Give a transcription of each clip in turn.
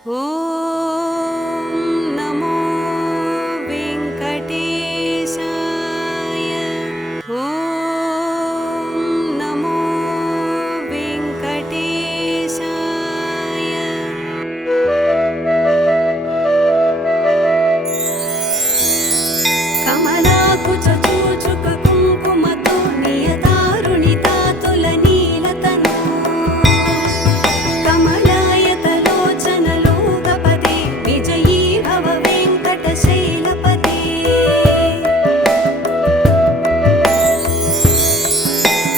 ॐ नमो वेङ्कटेशाय। ॐ नमो वेङ्कटेशाय। कमलाकुचूचुक कुङ्कुमतो नियतारुणितातुलनीलतनु कमलायतलोचनलोकपदे विजयी भव वेङ्कटशैलपते।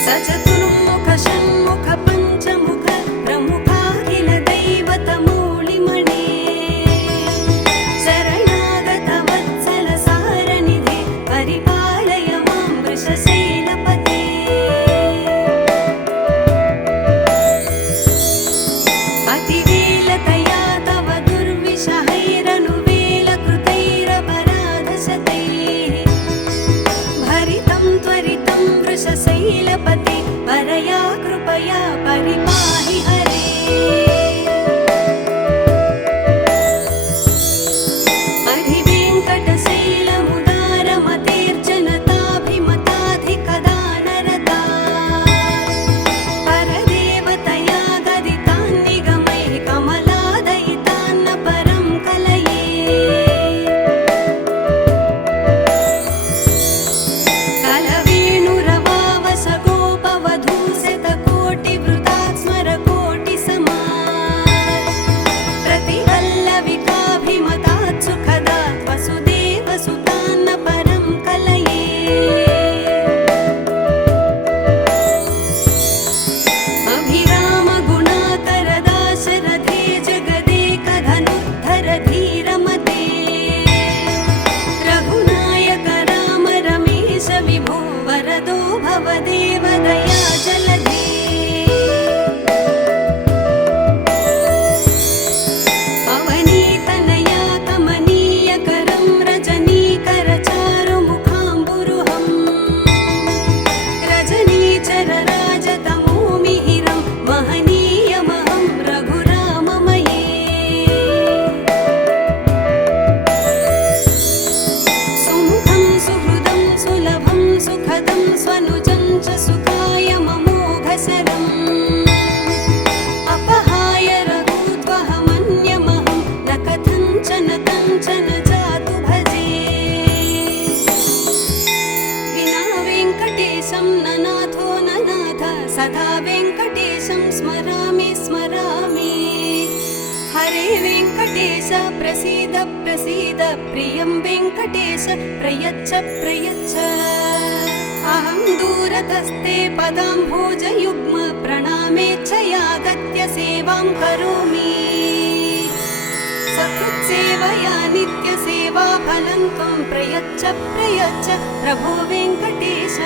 सचतुर्मुख षण्मुख पञ्चमुख प्रमुखाखिल दैवतमूलिमणे शरणागत वत्सल सारनिधे परिपालय मां वृषशैलपते। अतिवेलतया तव दुर्विषहैरनुवेलकृतैरपराधशतैः भरितं त्वरितं वृषशैलपते परया कृपया परिपाहि हरे। अधिवेङ्कटशैलमुदारमतेर्जनताभिमताधिकदानरता परदेवतया गदितान्निगमैः कमलादयितान्न परं कलये। कलवेणुरवावसगोपवधूशतकोटिवृतात् स्मरकोटिसमात् प्रतिवल्लविकाभिमतात् सुखदात् वसुदेवसुतान्न परं कलये। अभिरामगुणाकरदाशरथे जगदेकधनुर्धर धीरमते रघुनायक राम रमेश विभो वरदो भवदेव दया जलधे। अवनीतनया कमनीयकरं रजनीकरचारुमुखाम्बुरुहं रजनीचरराजतमोमिहिरं महनीयमहं रघुराममये। सुमुखं सुहृदं सुलभं सुखदं स्वनुजं च सुखाय ममोघशरम् अपहाय रघुत्वहमन्यमहं न कथञ्चन कञ्चन जातु भजे। विना वेङ्कटेशं न नाथो न नाथ सदा वेङ्कटेशं स्मरामि स्मरामि। हरे वेङ्कटेश प्रसीद प्रसीद प्रियं वेङ्कटेश प्रयच्छ प्रयच्छ। अहं दूरतस्ते पदाम्भोजयुग्म प्रणामेच्छयागत्य सेवां करोमि। सकृत्सेवया नित्यसेवाफलं त्वं प्रयच्छ प्रयच्छ प्रभो वेङ्कटेश।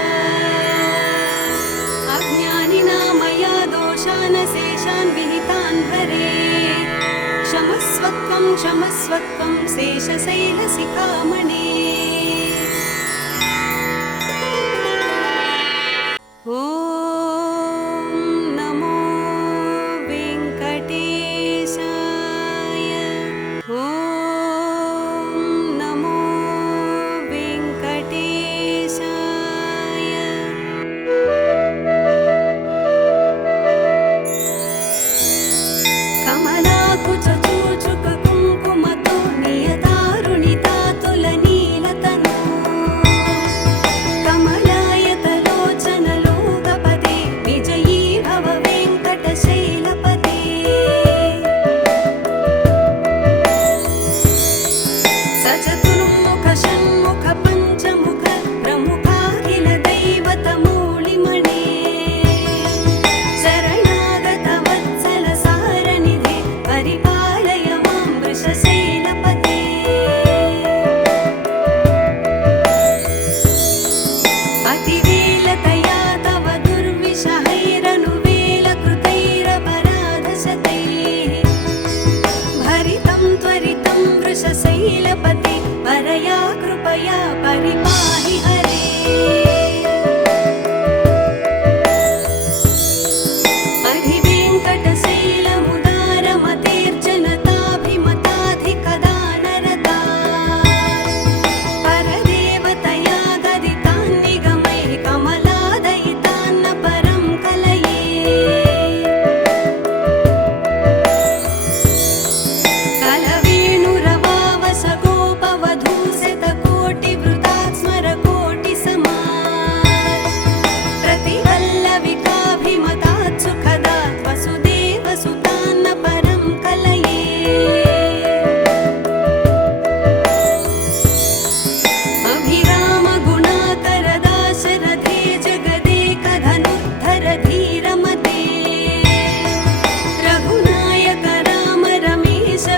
अज्ञानिना मया दोषान् शेषान् विहितान् हरे क्षमस्वत्वं क्षमस्वत्वं शेषशैलशिखामणे। ॐ नमो वेङ्कटेशाय। ॐ नमो वेङ्कटेशाय। कमलाकुचूचुक कुङ्कुमतो नियतारुणितातुलनीलतनु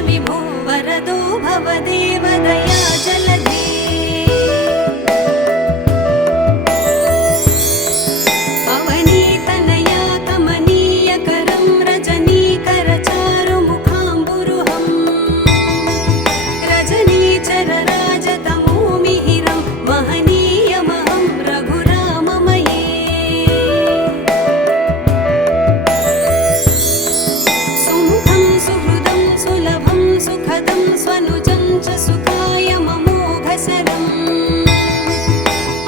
विभो वरदो भव देवदया जलधे अवनीतनया कमनीयकरं रजनीकरचारुमुखाम्बुरुहं रजनीचरराजतमोमिहिरं महनीयमहं रघुराममये सुमुखं सुहृदं सुलभं सुखदं स्वनुजं च सुखाय ममोघसरम्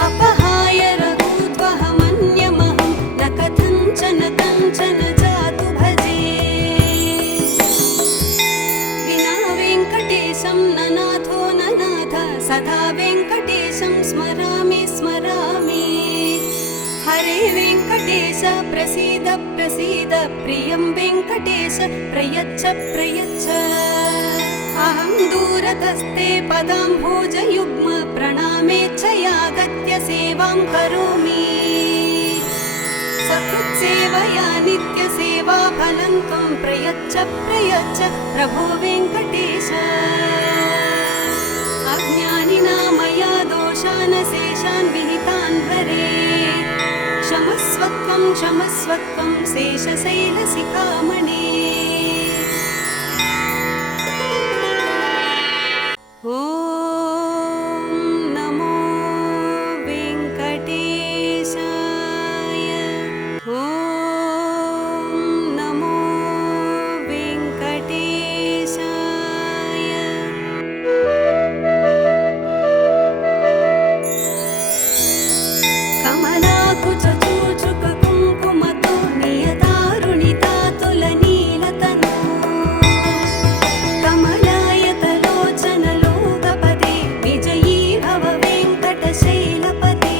अपहाय रघुत्वहमन्यमहं न कथञ्चन कञ्चन जातु भजे विना वेङ्कटेशं न नाथो न नाथ सदा वेङ्कटेशं स्मरामि स्मरामि हरे वेङ्कटेश प्रसीद प्रसीद प्रियं वेङ्कटेश प्रयच्छ प्रयच्छ अहं दूरतस्ते पदाम्भोजयुग्म प्रणामेच्छयागत्य सेवां करोमि सकृत्सेवया नित्यसेवाफलं त्वं प्रयच्छ प्रयच्छ प्रभो वेङ्कटेश अज्ञानिना मया दोषान् शेषान् विहितान् हरे क्षमस्वत्वं क्षमस्वत्वं शेषशैलशिखामणे ॐ नमो वेङ्कटेशाय ॐ नमो वेङ्कटेशाय कमलाकुचूचुककुङ्कुमतो नियतारुणितातुलनीलतनो कमलायतलोचनलोकपदे विजयी भव वेङ्कटशैलपते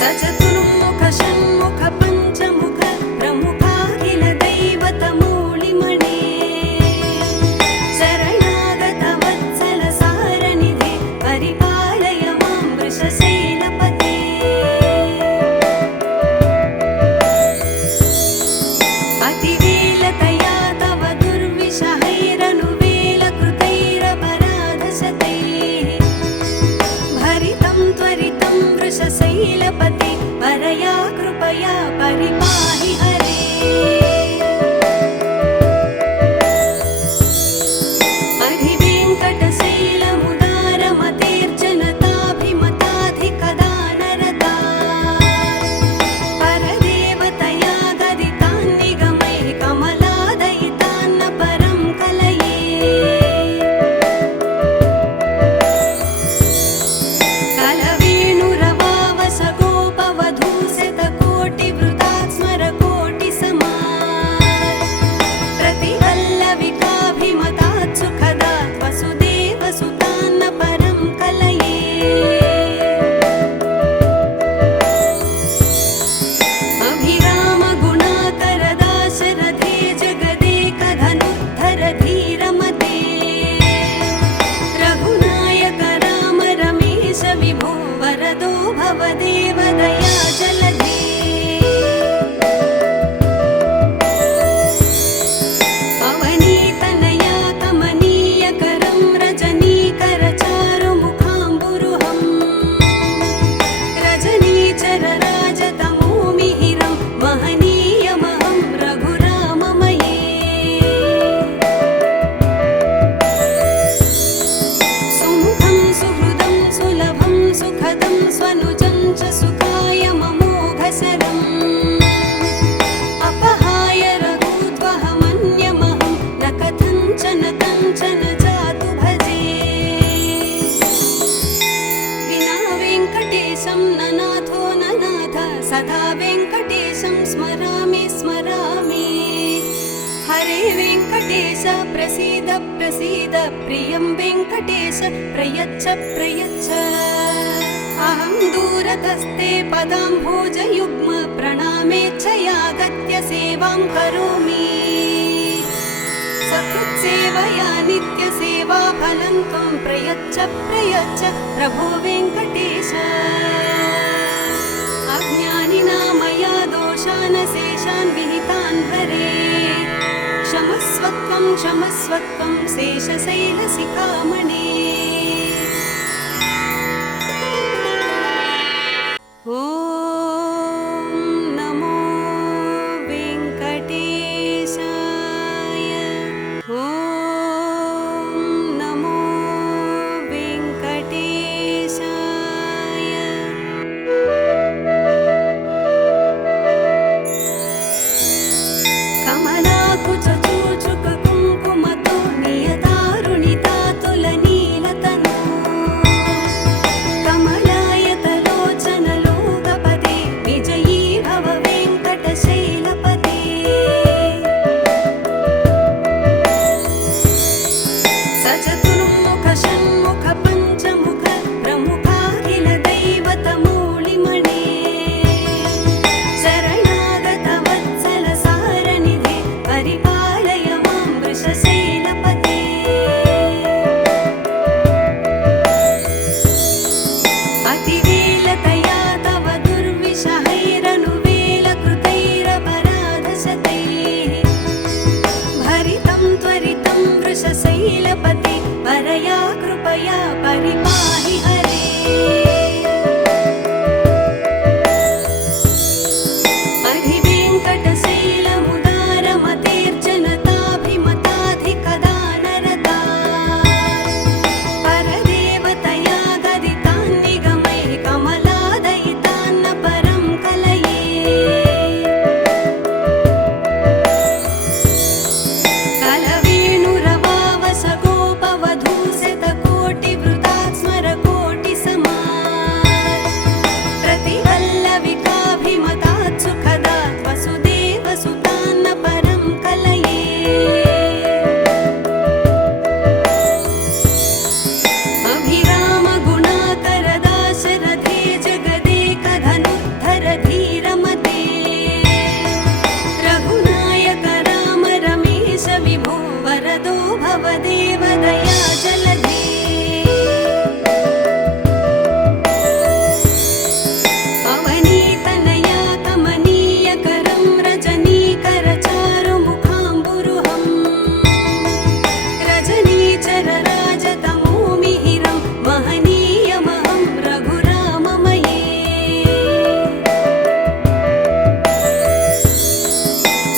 सचतुर्मुख षण्मुख पञ्चमुख प्रमुखाखिल दैवतमूलिमणे शरणागत वत्सल सारनिधे परिपालय मां वृषशैलपते अतिवेलतया तव दुर्विषहैरनुवेलकृतैरपराधशतैः भरितं त्वरितं वृषशैलपते परया कृपया परिपाहि हरे अधिवेङ्कटशैलमुदारमतेर्जनताभिमताधिकदानरता परदेवतया गदितान् निगमैः कमलादयितान्न परं कलये कलवेणुरवावसगोपवधूशतकोटिवृतात् स्मरकोटिसमात् प्रतिवल्लविकाभिमतात् सुखदात् वसुदेवसुतान्न परं कलये अभिरामगुणाकरदाशरथे जगदेकधनुद्धर धीरमते रघुनायक राम रमेश विभो वरदो भव देवदया जलधे अवनीतनया कमनीयकरं रजनीकरचारुमुखाम्बुरुहं रजनीचरराजतमोमिहिरं महनीयमहं रघुराममये सुमुखं सुहृदं सुलभं सुखदं स्वनुजं च सुखाय ममोघसरम् अपहाय रघुत्वहमन्यमहं न कथञ्चन कञ्चन जातु भजे विना वेङ्कटेशं न नाथो न नाथ सदा वेङ्कटेशं स्मरामि स्मरामि हरे वेङ्कटेश प्रसीद प्रसीद प्रियं वेङ्कटेश प्रयच्छ प्रयच्छ अहं दूरतस्ते पदाम्भोजयुग्म प्रणामेच्छयागत्य सेवां करोमि सकृत्सेवया नित्यसेवाफलं त्वं प्रयच्छ प्रयच्छ प्रभो वेङ्कटेश अज्ञानिना मया दोषान् शेषान् विहितान् क्षमस्वत्वं शेषशैलशिखामणे ॐ नमो वेङ्कटेशाय ॐ नमो वेङ्कटेशाय कमलाकुचूचुक कुङ्कुमतो नियतारुणितातुलनीलतनु कमलायतलोचनलोकपदे विजयी भव वेङ्कटशैलपते सचतुर्मुख षण्मुख पञ्चमुख प्रमुखाखिल दैवतमूलिमणे शरणागत वत्सल सारनिधे परिपालय मां वृषशैलपते अतिवेलतया तव दुर्विषहैरनुवेलकृतैरपराधशतैः भरितं त्वरितं वृषशैलपते परया कृपया परिपाहि हरे अधिवेङ्कटशैलमुदारमतेर्जनताभिमताधिकदानरता परदेवतया गदितान्निगमैः कमलादयितान्न परं कलये कलवेणुरवावस गोपवधूशतकोटिवृतात् स्मरकोटिसमात् प्रतिवल्लविकाभिमतात् सुखदात् वसुदेवसुतान्न परं कलये अभिरामगुणाकरदाशरथे जगदेकधनुद्धर धीरमते रघुनायक राम रमेश विभो वरदो भवदेव दया जलधे अवनीतनया कमनीयकरं रजनीकरचारुमुखाम्बुरुहं रजनीचरराजतमोमिहिरं महनीयमहं रघुराममये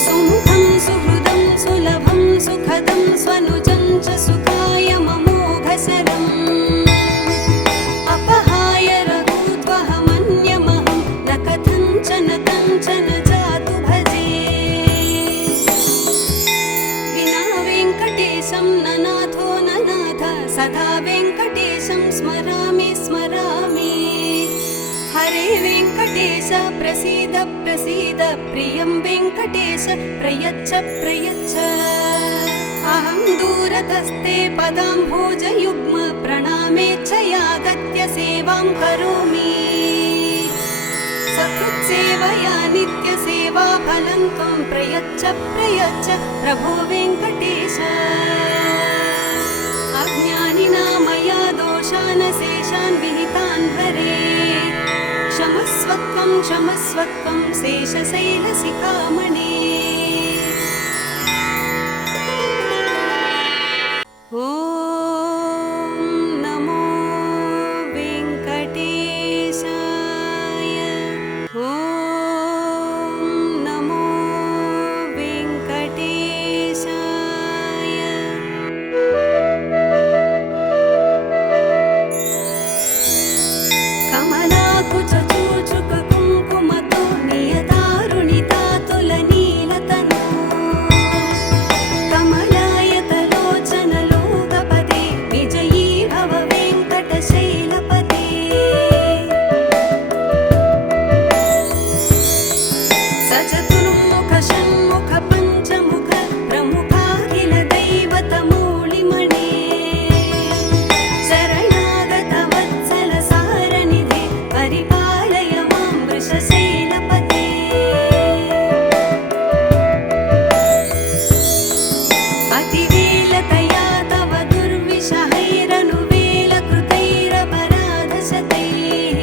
सुमुखं सुहृदं सुलभं सुखदं स्वनुजं च सुखाय ममोघशरम् अपहाय रघूत्वहमन्यमहं न कथञ्चन कञ्चन जातु भजे विना वेङ्कटेशं न नाथो न नाथ सदा वेङ्कटेशं स्मरामि स्मरामि हरे वेङ्कटेश प्रसीद प्रसीद प्रियं वेङ्कटेश प्रयच्छ प्रयच्छ अहं दूरतस्ते पदाम्भोजयुग्म प्रणामेच्छयागत्य सेवां करोमि सकृत्सेवया नित्यसेवाफलं त्वं प्रयच्छ प्रयच्छ प्रभो वेङ्कटेश अज्ञानिना मया दोषान् शेषान् विहितान् हरे क्षमस्वत्वं शेषशैलशिखामणे ॐ नमो वेङ्कटेशाय ॐ नमो वेङ्कटेशाय कमलाकुचूचुक कुङ्कुमतो नियतारुणितातुलनीलतनु कमलायतलोचनलोकपदे विजयी भव वेङ्कटशैलपते सचतुर्मुख षण्मुख पञ्चमुख प्रमुखाखिल दैवतमूलिमणे शरणागत वत्सल सारनिधे परिपालय मां वृषशैलपते अतिवेलतया तव दुर्विषहैरनुवेलकृतैरपराधशतैः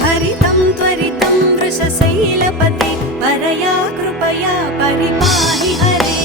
भरितं त्वरितं वृषशैलपते परया कृपया परिपाहि हरे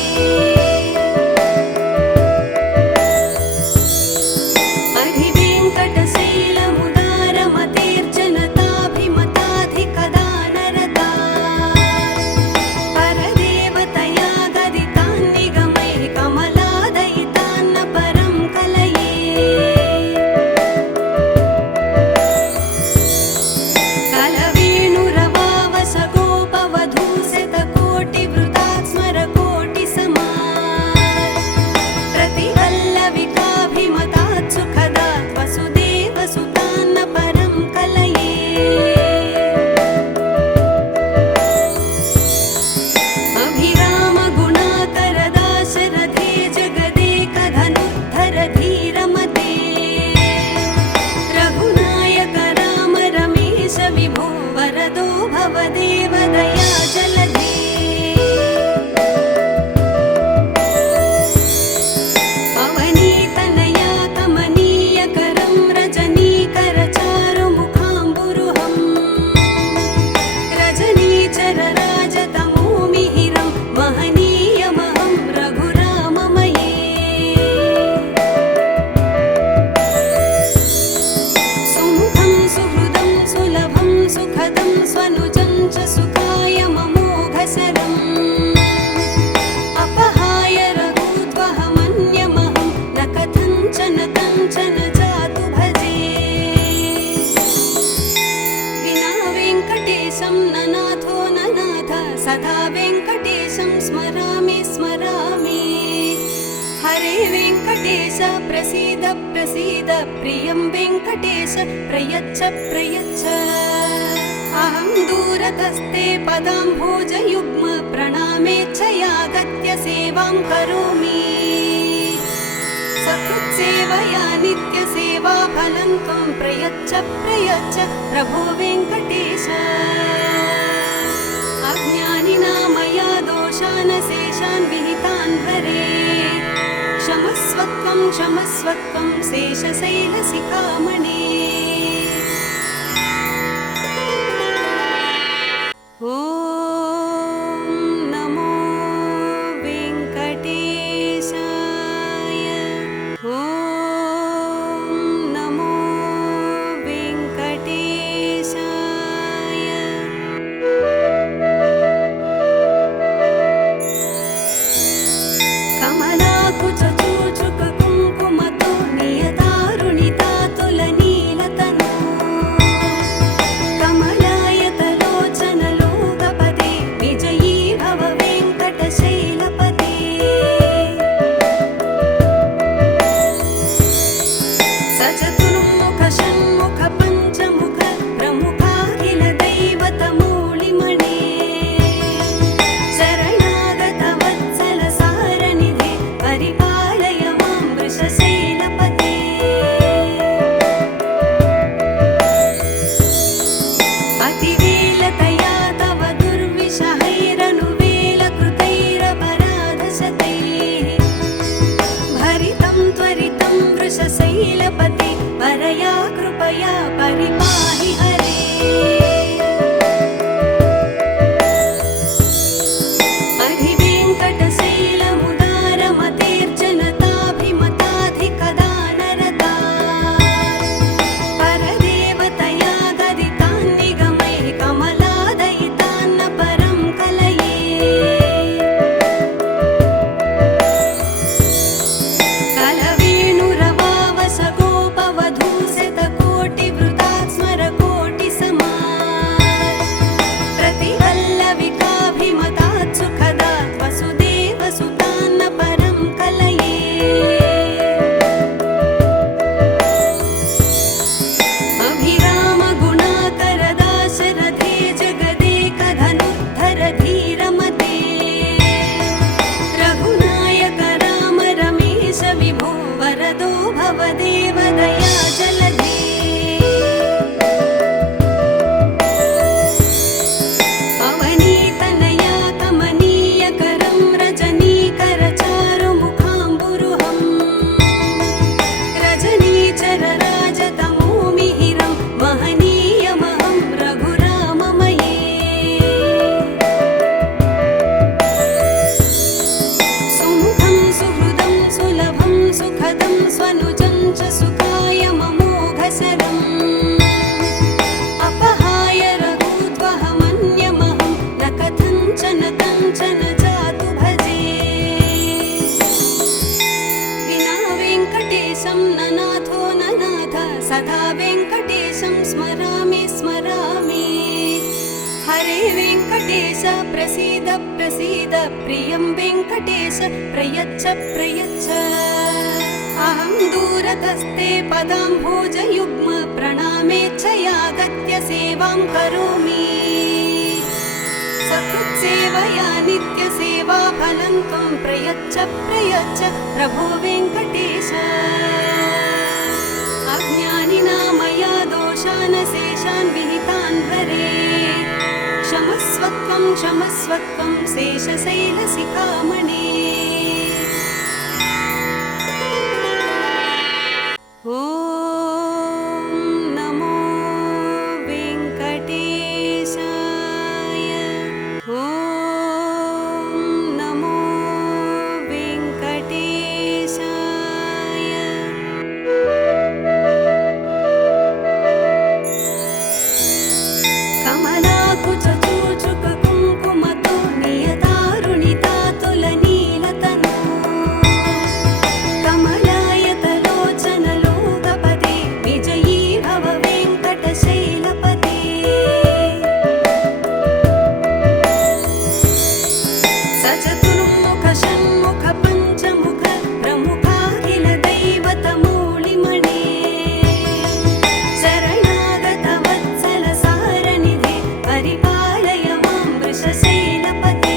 वेङ्कटेशं स्मरामि स्मरामि हरे वेङ्कटेश प्रसीद प्रसीद प्रियं वेङ्कटेश प्रयच्छ प्रयच्छ अहं दूरतस्ते पदाम्भोजयुग्म प्रणामेच्छयागत्य सेवां करोमि सकृत्सेवया नित्यसेवा फलं त्वं प्रयच्छ प्रयच्छ प्रभो वेङ्कटेश अज्ञानिना मया दोषान् शेषान् विहितान् हरे क्षमस्वत्वं क्षमस्वत्वं शेषशैलशिखामणे ॐ नमो वेङ्कटेशाय ॐ नमो वेङ्कटेशाय कमलाकुचूचुककुङ्कुमतो नियतारुणितातुलनीलतनु कमलायतलोचनलोकपदे विजयी भव वेङ्कटशैलपते सचतुर्मुख षण्मुख पञ्चमुख प्रमुखाखिल दैवतमूलिमणे शरणागत वत्सल सारनिधे परिपालय मां वृषशैलपते अतिवेलतया तव दुर्विषहैरनुवेलकृतैरपराधशतैः भरितं त्वरितं वृषशैलपते परया कृपया परिपाहि हरे अधिवेङ्कटशैलमुदारमतेर्जनताभिमताधिकदानरता परदेवतया गदितान्निगमैः कमलादयितान्न परं कलये कलवेणुरवावसगोपवधूशतकोटिवृतात् स्मरकोटिसमात् प्रतिवल्लविकाभिमतात् सुखदात् वसुदेवसुतान्न परं कलये अभिरामगुणाकरदाशरथे जगदेकधनुर्धर धीरमते रघुनायक राम रमेश विभो वरदो भवदेव दयाजलधे अवनीतनया कमनीयकरं रजनीकरचारुमुखाम्बुरुहं रजनीचरराजतमोमिहिरं महनीयमहं रघुराममये सुमुखं सुहृदं सुलभं सुखदं स्वनुजं च सुखाय ममोघशरम् अपहाय रघुत्वहमन्यमहं न कथञ्चन कञ्चन जातु भजे विना वेङ्कटेशं न नाथो न नाथ सदा वेङ्कटेशं स्मरामि स्मरामि हरे वेङ्कटेश प्रसीद प्रसीद प्रियं वेङ्कटेश प्रयच्छ प्रयच्छ अहं दूरतस्ते पदाम्भोजयुग्म प्रणामेच्छयागत्य सेवां करोमि सकृत्सेवया नित्यसेवा फलं त्वं प्रयच्छ प्रयच्छ प्रभो वेङ्कटेश अज्ञानिना मया दोषान् शेषान् विहितान् हरे क्षमस्वत्वं क्षमस्वत्वं शेषशैलशिखामणे ॐ नमो वेङ्कटेशाय ॐ नमो वेङ्कटेशाय कमलाकुचूचुककुङ्कुमतो नियतारुणितातुलनीलतनु चतुर्मुख षण्मुख पञ्चमुख प्रमुखाखिल दैवतमूलिमणे शरणागत वत्सल सारनिधे परिपालय मां वृषशैलपते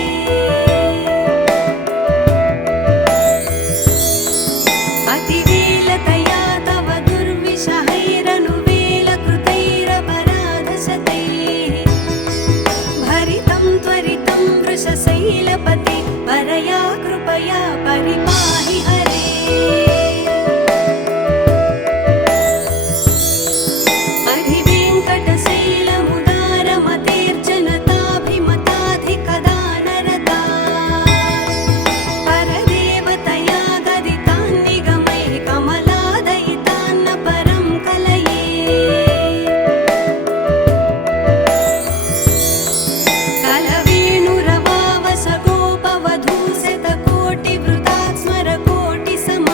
अतिवेलतया तव दुर्विषहैरनुवेलकृतैरपराधशतैः भरितं त्वरितं वृषशैलपते परया कृपया परिपाहि हरे अधिवेङ्कटशैलमुदारमतेर्जनताभिमताधिकदानरता परदेवतया गदितान् निगमैः कमलादयितान्न परं कलये कलवेणुरवावस गोपवधूशतकोटिवृतात् स्मरकोटिसमात्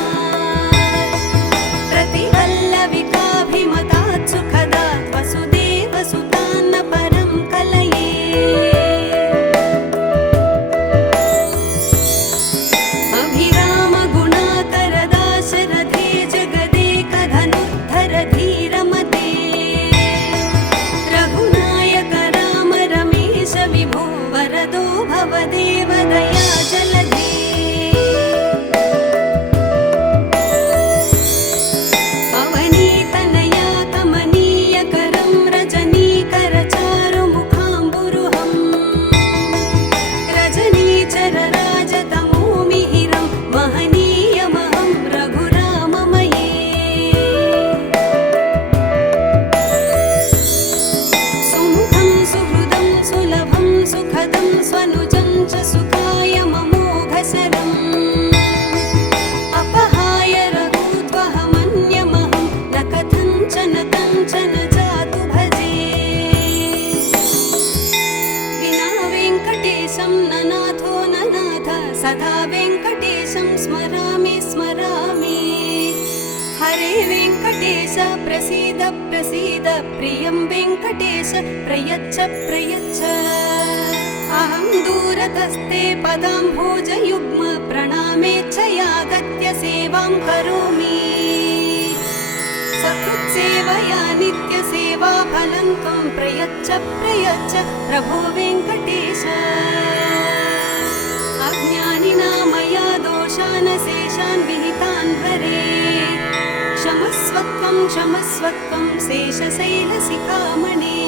प्रतिवल्लविकाभिमतात् सुखदात् वसुदेवसुतान्न परं कलये अभिरामगुणाकरदाशरथे जगदेकधनुद्धर धीरमते रघुनायक राम रमेश विभो वरदो भवदेव दया जलधे अवनीतनया कमनीयकरं रजनीकरचारुमुखाम्बुरुहं रजनीचरराजतमोमिहिरं महनीयमहं रघुराममये सुमुखं सुहृदं सुलभं सुखदं स्वनुजं च सुखाय ममोघशरम् अपहाय रघूद्वहमन्यमहं न कथञ्चन कञ्चन जातु भजे विना वेङ्कटेशं ननाथो ननाथ सदा वेङ्कटेशं स्मरामि स्मरामि हरे वेङ्कटेश प्रसीद प्रसीद प्रियं वेङ्कटेश प्रयच्छ प्रयच्छ अहं दूरतस्ते पदाम्भोजयुग्म प्रणामेच्छयागत्य सेवां करोमि सकृत्सेवया नित्यसेवाफलं त्वं प्रयच्छ प्रयच्छ प्रभो वेङ्कटेश अज्ञानिना मया दोषान् शेषान् विहितान् हरे क्षमस्वत्वं शेषशैलशिखामणे